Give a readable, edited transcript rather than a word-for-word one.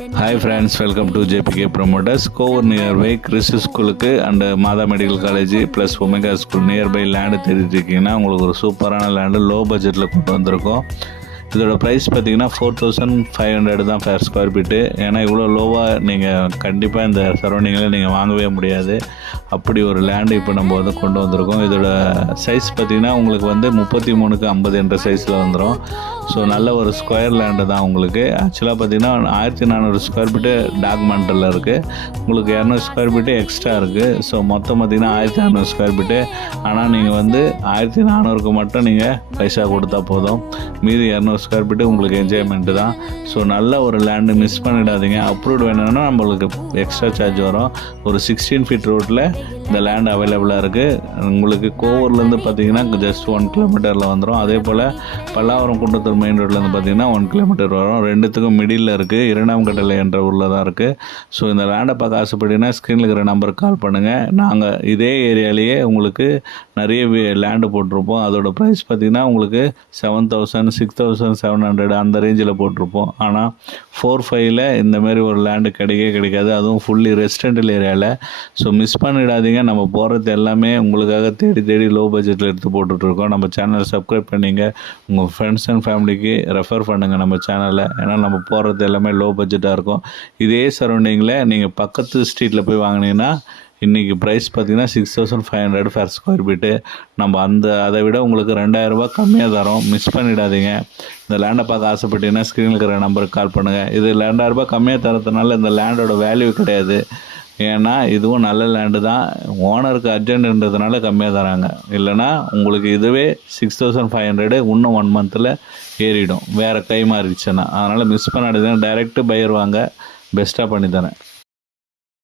Hi friends, welcome to JPK Promoters. Cover nearby Chris School and Mada Medical College plus Omega School nearby land தேடிட்டு இருக்கீங்கன்னா உங்களுக்கு ஒரு சூப்பரான land low பட்ஜெட்டில் கொண்டு வந்திருக்கோம். இதோட ப்ரைஸ் பார்த்தீங்கன்னா 4500 தான் per ஸ்கொயர் ஃபீட்டு. ஏன்னா இவ்வளோ லோவாக நீங்கள் கண்டிப்பாக இந்த சரௌண்டிங்கில் நீங்கள் வாங்கவே முடியாது. அப்படி ஒரு லேண்டு இப்போ நம்ம வந்து கொண்டு வந்திருக்கோம். இதோட சைஸ் பார்த்திங்கன்னா உங்களுக்கு வந்து 33x50 என்ற சைஸில் வந்துடும். ஸோ நல்ல ஒரு ஸ்கொயர் லேண்டு தான் உங்களுக்கு. ஆக்சுவலாக பார்த்திங்கன்னா 1400 ஸ்கொயர் ஃபீட்டு டாக்குமெண்ட்டில் இருக்குது. உங்களுக்கு 200 ஸ்கொயர் ஃபீட்டு எக்ஸ்ட்ரா இருக்குது. ஸோ மொத்தம் பார்த்திங்கன்னா 1600 ஸ்கொயர் ஃபீட்டு. ஆனால் நீங்கள் வந்து 1400க்கு மட்டும் நீங்கள் பைசா கொடுத்தா போதும். மீதி 200 ஸ்கொயர் ஃபீட்டு உங்களுக்கு என்ஜாய்மெண்ட்டு தான். ஸோ நல்ல ஒரு லேண்டு மிஸ் பண்ணிடாதீங்க. அப்ரூவ்டு வேணும்னா நம்மளுக்கு எக்ஸ்ட்ரா சார்ஜ் வரும். ஒரு 16 ஃபீட் ரோட்டில் இந்த லேண்ட் அவைலபிளாக இருக்குது. உங்களுக்கு கோவூர்லேருந்து பார்த்தீங்கன்னா ஜஸ்ட் 1 கிலோமீட்டரில் வந்துடும். அதே போல் பல்லாவரம் குண்டத்தூர் மெயின் ரோட்லேருந்து பார்த்தீங்கன்னா 1 கிலோமீட்டர் வரும். ரெண்டுத்துக்கும் மிடில் இருக்குது. 2ஆம் கட்டளை என்ற ஊரில் தான் இருக்குது. ஸோ இந்த லேண்டை பார்க்க ஆசைப்பட்டீங்கன்னா ஸ்க்ரீனில் இருக்கிற நம்பருக்கு கால் பண்ணுங்கள். நாங்கள் இதே ஏரியாலேயே உங்களுக்கு நிறைய லேண்டு போட்டிருப்போம். அதோடய ப்ரைஸ் பார்த்திங்கன்னா உங்களுக்கு 7000 6700 அந்த ரேஞ்சில் போட்டிருப்போம். ஆனால் 4-5ல் இந்தமாரி ஒரு லேண்டு கிடைக்காது. அதுவும் ஃபுல்லி ரெசிடென்டல் ஏரியாவில். ஸோ மிஸ் பண்ணிடாதீங்க. நம்ம போகிறது எல்லாமே உங்களுக்காக தேடி லோ பட்ஜெட்டில் எடுத்து போட்டுட்ருக்கோம். நம்ம சேனலை சப்ஸ்கிரைப் பண்ணிங்க. உங்கள் ஃப்ரெண்ட்ஸ் அண்ட் ஃபேமிலிக்கு ரெஃபர் பண்ணுங்கள் நம்ம சேனலை. ஏன்னா நம்ம போகிறது எல்லாமே லோ பட்ஜெட்டாக இருக்கும். இதே சரௌண்டிங்கில் நீங்கள் பக்கத்து ஸ்ட்ரீட்டில் போய் வாங்கினீங்கன்னா இன்றைக்கி ப்ரைஸ் பார்த்திங்கன்னா 6500 per ஸ்கொயர் ஃபீட்டு. நம்ம அதை விட உங்களுக்கு 2000 ரூபா கம்மியாக தரோம். மிஸ் பண்ணிடாதீங்க. இந்த லேண்டை பார்க்க ஆசைப்பட்டீங்கன்னா ஸ்க்ரீனில் இருக்கிற நம்பருக்கு கால் பண்ணுங்கள். இது 2000 ரூபா கம்மியாக தரதுனால இந்த லேண்டோட வேல்யூ கிடையாது. ஏன்னா இதுவும் நல்ல லேண்டு தான். ஓனருக்கு அர்ஜென்ட்ன்றதுனால கம்மியாக தராங்க. இல்லைனா உங்களுக்கு இதுவே 6500 இன்னும் 1 மந்தில் ஏறிடும் வேறு கை மாறிடுச்சுன்னா. அதனால் மிஸ் பண்ணாதீங்க. டைரெக்டு பையர் வாங்க. பெஸ்ட்டாக பண்ணி தரேன்.